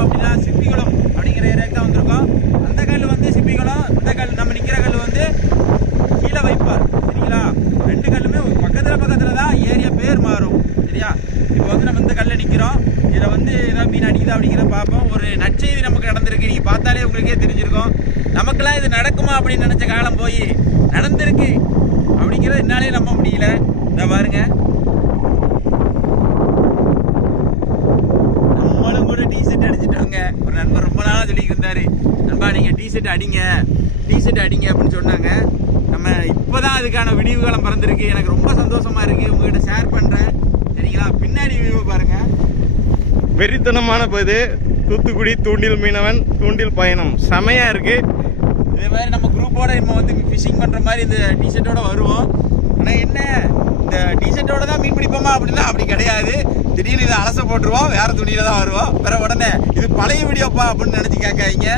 வந்திருக்கோம் அப்படின்னா சிப்பிக்குளம் அப்படிங்கிற ஏரியாவுக்கு தான் வந்திருக்கோம். அந்த கல் வந்து சிப்பிக்குளம், இந்த கல் நம்ம நிற்கிற கல் வந்து கீழே வைப்பார். சரிங்களா? ரெண்டு கல்லுமே பக்கத்தில் தான், ஏரியா பேர் மாறும். சரியா? இப்போ வந்து நம்ம இந்த கல்லில் நிற்கிறோம். இதில் வந்து ஏதாவது மீன் அடிக்குதா அப்படிங்கிற பார்ப்போம். ஒரு நற்செய்தி நமக்கு நடந்திருக்கு. நீங்கள் பார்த்தாலே உங்களுக்கே தெரிஞ்சிருக்கும். நமக்கெல்லாம் இது நடக்குமா அப்படின்னு நினச்ச காலம் போய் நடந்திருக்கு அப்படிங்கிறத என்னாலே நம்ப முடியல. இதை பாருங்க, நம்மளும் கூட டிஷர்ட் அடிச்சுட்டோங்க. ஒரு நண்பர் ரொம்ப நாளாக சொல்லிட்டு இருந்தாரு, நண்பா நீங்கள் டிஷர்ட் அடிங்க அப்படின்னு சொன்னாங்க. நம்ம இப்போதான் அதுக்கான விடிவு காலம் பிறந்திருக்கு. எனக்கு ரொம்ப சந்தோஷமா இருக்கு. உங்ககிட்ட ஷேர் பண்றேன். சரிங்களா? பின்னாடி வியூ பாருங்க. வெறித்தனமான போது தூத்துக்குடி தூண்டில் மீனவன் தூண்டில் பயணம் செமையா இருக்கு. இதே மாதிரி நம்ம குரூப்போட நம்ம வந்து ஃபிஷிங் பண்ற மாதிரி இந்த டிஷர்ட்டோட வருவோம். ஆனா என்ன, இந்த டிஷர்ட்டோட தான் மீன் பிடிப்போமா அப்படின்னா அப்படி கிடையாது. திடீர்னு இதை அலச போட்டுருவோம், வேற துணியில தான் வருவோம். வேற உடனே இது பழைய வீடியோப்பா அப்படின்னு நினைச்சு கேட்காதீங்க.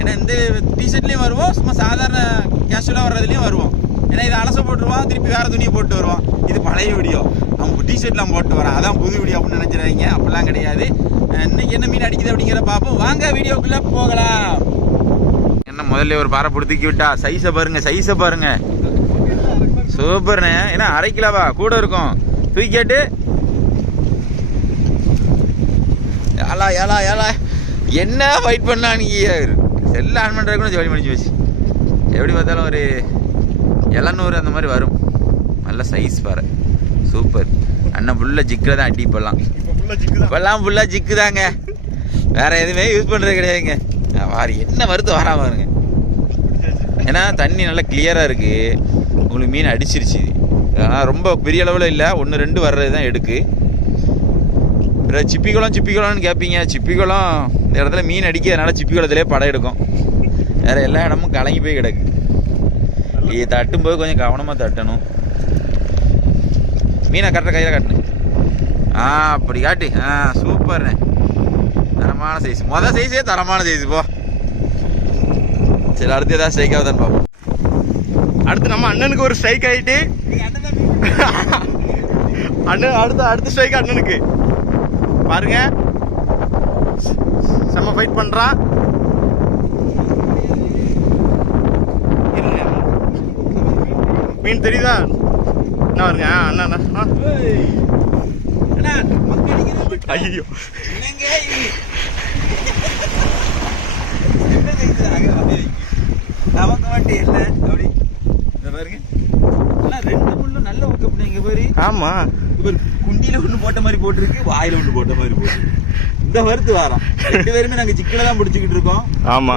ஏன்னா இந்த டிஷர்ட்லயும் வருவோம், சும்மா சாதாரண கேஷுவலா வர்றதுலயும் வருவோம். ஏன்னா இதை அலச போட்டுருவோம், திருப்பி வேற துணியை போட்டு வருவோம். இது பழைய வீடியோ, அவங்க டிஷர்ட்லாம் போட்டு வரோம், அதான் புது வீடியோ அப்படின்னு நினைச்சிடாதீங்க. அப்படிலாம் கிடையாது. இன்னைக்கு என்ன மீன் அடிக்குது அப்படிங்கிற பார்ப்போம். வாங்க வீடியோக்குள்ள போகலாம். என்ன முதல்ல ஒரு பாறை பிடிக்கி விட்டா, சைஸை பாருங்க சூப்பர்ண்ணே. ஏன்னா 1/2 கிலோவா கூட இருக்கும். தூக்கிட்டு ஏலா என்ன ஃபைட் பண்ணா நீ செல்ல ஆன் பண்ணுறதுக்கு ஜோலி முடிஞ்சு வச்சு. எப்படி பார்த்தாலும் ஒரு 700 அந்த மாதிரி வரும். நல்ல சைஸ் பாரு, சூப்பர். அண்ணன் ஃபுல்லாக ஜிக்கில் தான் அடி. இப்பெல்லாம் ஃபுல்லாக ஜிக்கு தாங்க, வேற எதுவுமே யூஸ் பண்ணுறது கிடையாதுங்க. வாரி என்ன வருது வரா பாருங்க. ஏன்னா தண்ணி நல்லா கிளியராக இருக்குது. உங்களுக்கு மீன் அடிச்சிருச்சு. ஆனால் ரொம்ப பெரிய அளவில் இல்லை, 1-2 வர்றது தான் எடுக்கு. சிப்பிக்குளம்னு கேட்பீங்க. சிப்பிக்குளம் இந்த இடத்துல மீன் அடிக்கிறதுனால சிப்பிக்குளத்திலே படம் எடுக்கும். வேற எல்லா இடமும் கலங்கி போய் கிடக்கு. இது தட்டும்போது கொஞ்சம் கவனமாக தட்டணும். மீனை கரெக்டாக கையில் காட்டணும். அப்படி காட்டு. சூப்பர்ண்ணே, தரமான சைஸ். மொதல் சைஸே தரமான சைஸ். போ சரி, அடுத்து ஏதாவது ஸ்ட்ரைக் ஆகுதான்னு பார்ப்போம். அடுத்து நம்ம அண்ணனுக்கு ஒரு ஸ்ட்ரைக் ஆகிட்டு அண்ணன் அடுத்த ஸ்ட்ரைக் அண்ணனுக்கு பாருங்க. செம்ம ஃபைட் பண்றான். மீன் தெரியுதா? என்ன வருங்க அண்ணா? ஐயோ, நமக்கு மட்டும் இல்லை அப்படி. இந்த பாருங்க, 2 முள்ளும் நல்ல ஊக்க இங்க பாரு. ஆமா, இவர் குண்டியில ஒண்ணு போட்ட மாதிரி போட்டிருக்கு, வாயில ஒண்ணு போட்ட மாதிரி போட்டு. இந்த வருத்து வாரம் 2 பேருமே நாங்க ஜிக்கில தான் பிடிச்சிக்கிட்டு இருக்கோம். ஆமா,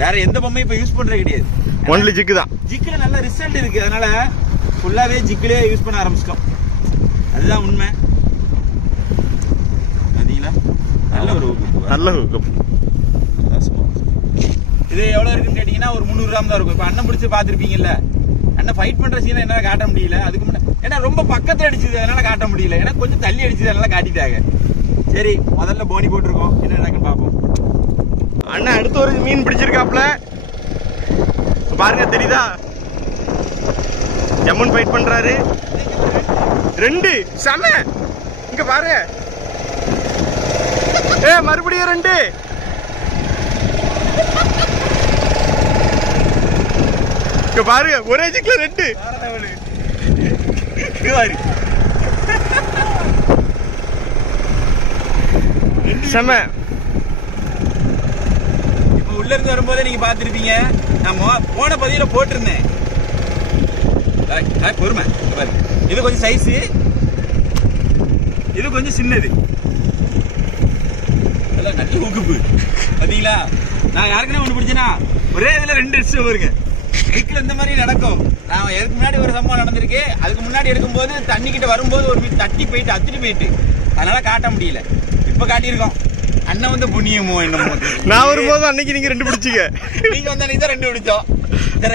வேற எந்த பொம்மையும் இப்ப யூஸ் பண்றது கிடையாது. ஒன்லி ஜிக்கு தான். ஜிக்கில நல்ல ரிசல்ட் இருக்கு, அதனால ஃபுல்லாவே ஜிக்கிலே யூஸ் பண்ண ஆரம்பிச்சிட்டோம். அதுதான் உண்மை. பாத்தீங்களா? நல்ல ஒரு ஊக்கம். இது எவ்வளவு இருக்குன்னு கேட்டீங்கன்னா ஒரு 300 கிராம் தான் இருக்கும். இப்ப அண்ணன் பிடிச்சி பாத்துருப்பீங்கல்ல, அண்ணன் ஃபைட் பண்ற சீனை என்னால காட்ட முடியல. அதுக்கு முன்னாடி ஏன்னா ரொம்ப பக்கத்துல அடிச்சது, அதனால காட்ட முடியல. ஏன்னா கொஞ்சம் தள்ளி அடிச்சது, அதனால காட்டிட்டாங்க. சரி, முதல்ல போனி போட்டிருக்கோம், என்ன நடக்குன்னு பார்ப்போம். அண்ணன் அடுத்து ஒரு மீன் பிடிச்சிருக்காப்ல பாருங்க, தெரியுதா? ஜம்முன் ஃபைட் பண்றாரு. 2 செம. இங்க பாருங்க, மறுபடியும் 2. இங்க பாருங்க, ஒரே ஜிக்ல 2. செம. இப்ப உள்ள இருந்து வரும்போதே நீங்க பாத்துருப்பீங்க, நான் போன பதிவுல போட்டிருந்தேன். பொறுமை. இது கொஞ்சம் சைஸ், இது கொஞ்சம் சின்னது. நல்ல ஊக்குப்பு பாத்தீங்களா? நான் யாருக்குன்னா ஒண்ணு பிடிச்சேன்னா ஒரே இதுல 2 அடிச்சு வருங்க. வீட்டுல இந்த மாதிரி நடக்கும். நான் இதுக்கு முன்னாடி ஒரு சம்பவம் நடந்திருக்கு. அதுக்கு முன்னாடி எடுக்கும்போது தண்ணி கிட்ட வரும்போது ஒரு மீன் தட்டி போயிட்டு அத்திட்டு போயிட்டு, அதனால காட்ட முடியல. இப்ப காட்டியிருக்கோம். அண்ணன் வந்து புண்ணியமோ என்னமோ. நான் வரும்போது அன்னைக்கு நீங்க 2 பிடிச்சிங்க, நீங்க வந்து அன்னைக்கு தான் 2 பிடிச்சோம்.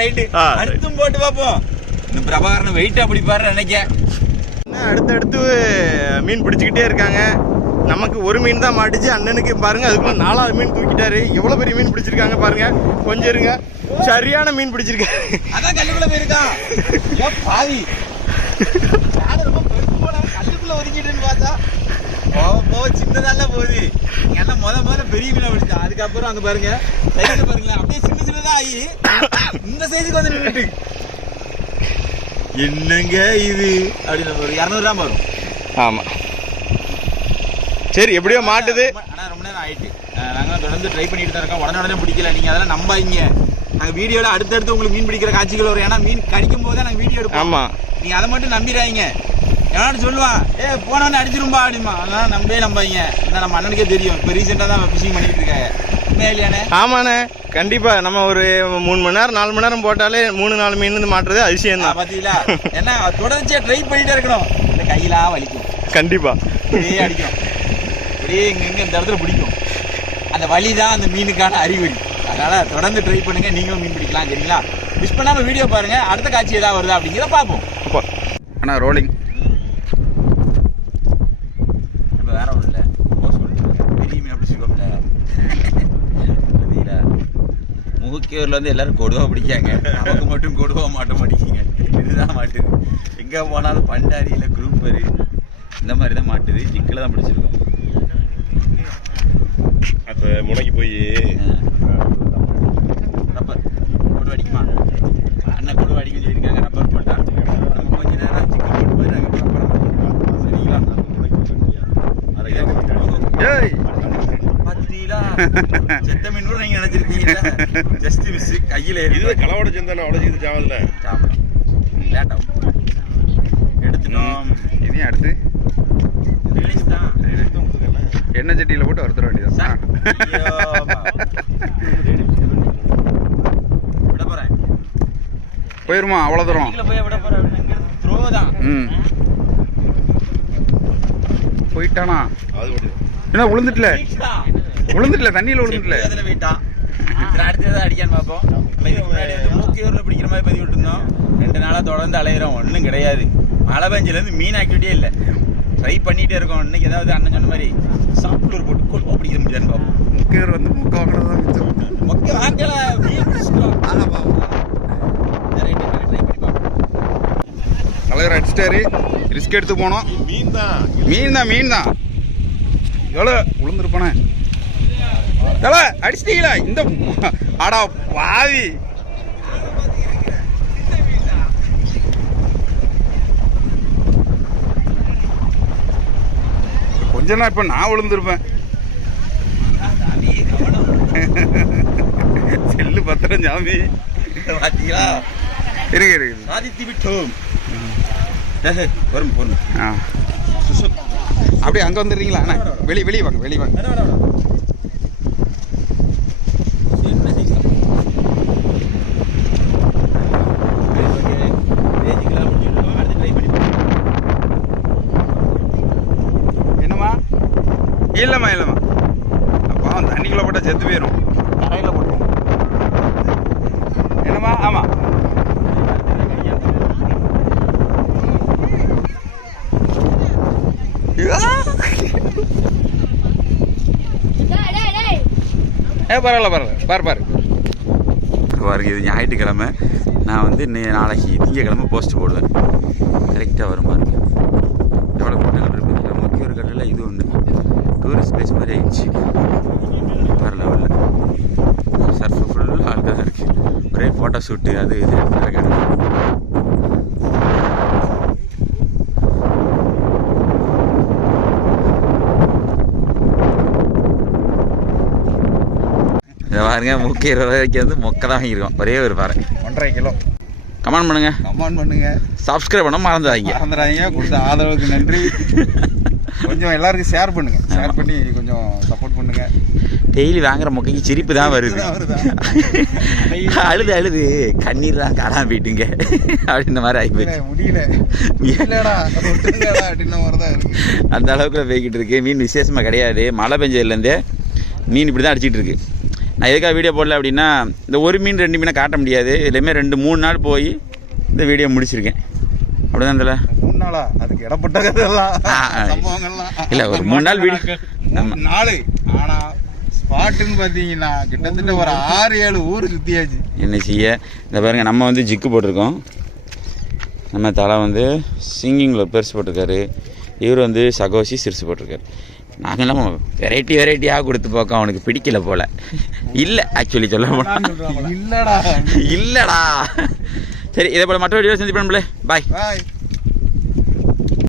ரைட்டு, அடுத்தும் போட்டு பார்ப்போம். இந்த பிரபாகரன் வெயிட் அப்படி பாரு நினைக்க. அடுத்தடுத்து மீன் பிடிச்சிக்கிட்டே இருக்காங்க. நமக்கு ஒரு மீன் தான் மாட்டிச்சு. அண்ணனுக்கு பாருங்க, அதுக்குள்ள 4வது மீன் தூக்கிட்டாரு. எவ்வளவு பெரிய மீன் பிடிச்சிருக்காங்க பாருங்க. கொஞ்சம் இருங்க, சரியான மீன் பிடிச்சிருக்காங்க. அதான் கல்லுக்குள்ள போயிருக்கான். பாவி ரொம்ப பெருசு போல கல்லுக்குள்ள ஒதுக்கிட்டுன்னு பார்த்தா போக சின்னதாலாம் போகுது. ஏன்னா முதல்ல பெரிய மீனை பிடிச்சா, அதுக்கப்புறம் அங்க பாருங்க சைஸ் பாருங்களேன், அப்படியே சின்னதா ஆகி இந்த சைஸுக்கு வந்து நின்றுட்டு என்னங்க இது அப்படின்னு ஒரு 200 கிராம் வரும். ஆமா சரி எப்படியோ மாட்டுது. ஆனா ரொம்ப நேரம் ஆயிட்டு நாங்க தொடர்ந்து ட்ரை பண்ணிட்டு தான் இருக்கோம். உடனே பிடிக்கல. நீங்க அதெல்லாம் நம்பாதீங்க. நாங்க வீடியோல அடுத்தடுத்து உங்களுக்கு மீன் பிடிக்கிற காட்சிகள் வரும். ஏன்னா மீன் கடிக்கும் போதே நாங்க வீடியோ எடுப்போம். ஆமா நீங்க அதை மட்டும் நம்பிடாதீங்க. எவனாலும் சொல்லுவான் போனவனே அடிச்சிரும்பா அப்படிமா, அதெல்லாம் நம்பாதீங்க. நம்ம அண்ணனுக்கே தெரியும், இப்போ ரீசெண்டா தான் ஃபிஷிங் பண்ணிட்டு இருக்காங்க. உண்மையிலேயானே? ஆமாண்ணே கண்டிப்பா. நம்ம ஒரு 3 மணி நேரம் 4 மணி நேரம் போட்டாலே 3-4 மீன் மாட்டுறது அதிசயம் தான். பாத்தீங்களா? ஏன்னா தொடர்ச்சியா ட்ரை பண்ணிட்டே இருக்கணும். இந்த கையிலா வலிக்கும், கண்டிப்பா ஒரே அடிக்கும், ஒரே இங்க இந்த இடத்துல பிடிக்கும். அந்த வலி தான் அந்த மீனுக்கான அறிகுறி. அதனால தொடர்ந்து ட்ரை பண்ணுங்க, நீங்களும் மீன் பிடிக்கலாம். சரிங்களா? மிஸ் பண்ணாம வீடியோ பாருங்க. அடுத்த காட்சி ஏதாவது வருதா அப்படிங்கிறத பார்ப்போம். அண்ணா ரோலிங் நம்ம வேற ஒன்றும் இல்லை, பெரிய மீன் பிடிச்சிருக்கோம்ல. முகக்கேரில் வந்து எல்லாரும் கொடுவா பிடிக்காங்க, நமக்கு மட்டும் கொடுவா மாட்ட மாட்டேங்கிங்க. இதுதான் மாட்டுது. எங்கே போனாலும் பண்டாரியில் குரூப்பரு இந்த மாதிரி தான் மாட்டுது. ஜிக்கில் தான் பிடிச்சிருக்கோம். அப்போ முனைக்கு போய் ரப்பர் கொடு அடிக்குமா? அண்ணன் கொடு அடிக்குன்னு சொல்லியிருக்காங்க. ரப்பர் போட்டால் நம்ம கொஞ்ச நேரம் ஜிக்கு போட்டு போய் நாங்கள் ரப்பரை மாட்டிருக்கோம். சரிங்களா? பார்த்தீங்களா? செத்த மீன் கூட நீங்கள் நினைச்சிருக்கீங்க. ஜஸ்ட் மிஸ் கையில் இது களவோட சேர்ந்தானே உடஞ்சிது சாவதில்ல. சாப்பிடலாம் லேட்டாகும். எடுத்துட்டோம். இதையும் அடுத்து ரிலீஸ் தான். எண்ணெய் சட்டியில் போட்டு வறுத்துற வேண்டியதான். விட போறேன். போயிருமா அவ்வளோ தூரம்? போய் விட போறேன். த்ரோ தான். போயிட்டானா? என்ன விழுந்துட்டல? விழுந்துட்டல, தண்ணியில் விழுந்துட்டல. அதில் போயிட்டான். அடுத்ததான் அடிக்கான்னு பார்ப்போம். நம்ம இதுக்கு முன்னாடி வந்து மூக்கியூரில் பிடிக்கிற மாதிரி பதிவு விட்டுருந்தோம். 2 நாளாக தொடர்ந்து அலையிறோம், ஒன்றும் கிடையாது. மழை பெஞ்சிலேருந்து மீன் ஆக்டிவிட்டியே இல்லை. ட்ரை பண்ணிகிட்டே இருக்கோம். இன்னைக்கு ஏதாவது அண்ணன் சொன்ன மாதிரி சாப்பிட்டு போட்டு கொள்வா பிடிக்க முடியாதுன்னு பார்ப்போம். முக்கியர் வந்து முக்க வாங்கினது தான் மிச்சம். மொக்க வாங்கல மீன் பிடிச்சிட்டோம். ட்ரை பண்ணி பார்ப்போம். தலைவர் அடிச்சிட்டாரு, ரிஸ்க் எடுத்து போனோம். மீன் தான் மீன் தான் எவ்வளோ விழுந்துருப்பானே. எவ்வளோ அடிச்சிட்டீங்களா? இந்த ஆடா பாவி. கொஞ்ச நாள் இப்போ நான் விழுந்திருப்பேன். செல்லு பத்திரம் ஜாமி. பார்த்தீங்களா? இருக்கு சாதித்து விட்டோம். வரும் பொண்ணு. ஆ அப்படியே அங்கே வந்துடுறீங்களா? அண்ணா வெளியே வாங்க, வெளியே வாங்க. என்னம்மா? இல்லைம்மா அப்போ தண்ணிக்குள்ளே போட்டால் செத்து போயிடும். கரையில் போட்டோம். என்னம்மா? ஆமாம். பரவாயில்ல பாரு பாருங்க, இது ஞாயிற்றுக்கிழமை. நான் வந்து நாளைக்கு திங்கக்கிழமை போஸ்ட் போடுவேன். கரெக்டாக வரும் பாருங்க. எவ்வளோ கூட்டங்கள் இருக்குது. இல்லை முக்கிய ஒரு கடையில் இது ஒன்று டூரிஸ்ட் பிளேஸ் மாதிரி ஆயிடுச்சு. வேறு லெவலில் சர்ஃபு ஃபுல்லாக ஆளுக்காக தான் இருக்குது. ஒரே ஃபோட்டோ ஷூட்டு அது இது எடுத்துகிட்டு கிடக்கு. இதை பாருங்க, முக்கிய 20 ரூபாய்க்கு வந்து மொக்க தான் வாங்கியிருக்கோம். ஒரே ஒரு பாறை 1.5 கிலோ. கமெண்ட் பண்ணுங்க, சப்ஸ்கிரைப் பண்ண மறந்துடாதீங்க. கொடுத்த ஆதரவுக்கு நன்றி. கொஞ்சம் எல்லாருக்கும் ஷேர் பண்ணி கொஞ்சம் சப்போர்ட் பண்ணுங்க. டெய்லி வாங்குற மொக்கைக்கு சிரிப்பு தான் வருது. அழுது கண்ணீர் தான் காணாம போயிட்டுங்க அப்படின்ற மாதிரி ஆகிப்போச்சு. முடியலடா அப்படின்ற மாதிரி தான் இருக்கு. அந்த அளவுக்குள்ள போய்கிட்டு இருக்கு. மீன் விசேஷமாக கிடையாது. மழை பெஞ்சதுலேருந்தே மீன் இப்படி தான் அடிச்சிட்டு இருக்கு. நான் எதுக்காக வீடியோ போடல அப்படின்னா, இந்த ஒரு மீன் 2 மீனை காட்ட முடியாது. இதுலேயுமே 2-3 நாள் போய் இந்த வீடியோ முடிச்சிருக்கேன். அப்படிதான் தெரியல. 3 நாளா? அதுக்கு இடப்பட்ட கதையெல்லாம் சம்பவங்கள்லாம் இல்லை, ஒரு 3 நாள் வீடியோ 3 நாள். ஆனால் ஸ்பாட்டுன்னு பார்த்தீங்கன்னா கிட்டத்தட்ட ஒரு 6-7 ஊர் சுற்றியாச்சு. என்ன செய்ய? இந்த பாருங்கள், நம்ம வந்து ஜிக்கு போட்டிருக்கோம். நம்ம தலை வந்து சிங்கிங்கில் பெருசு போட்டிருக்காரு. இவர் வந்து சகோசி சிறுசு போட்டிருக்காரு. நாங்கெல்லாம் வெரைட்டியாக கொடுத்து பார்க்க அவனுக்கு பிடிக்கல போல. இல்லை ஆக்சுவலி சொல்ல போனால் இல்லடா இல்லைடா. சரி, இதே போல் மற்ற வீடியோ சந்திப்பேன். பாய்.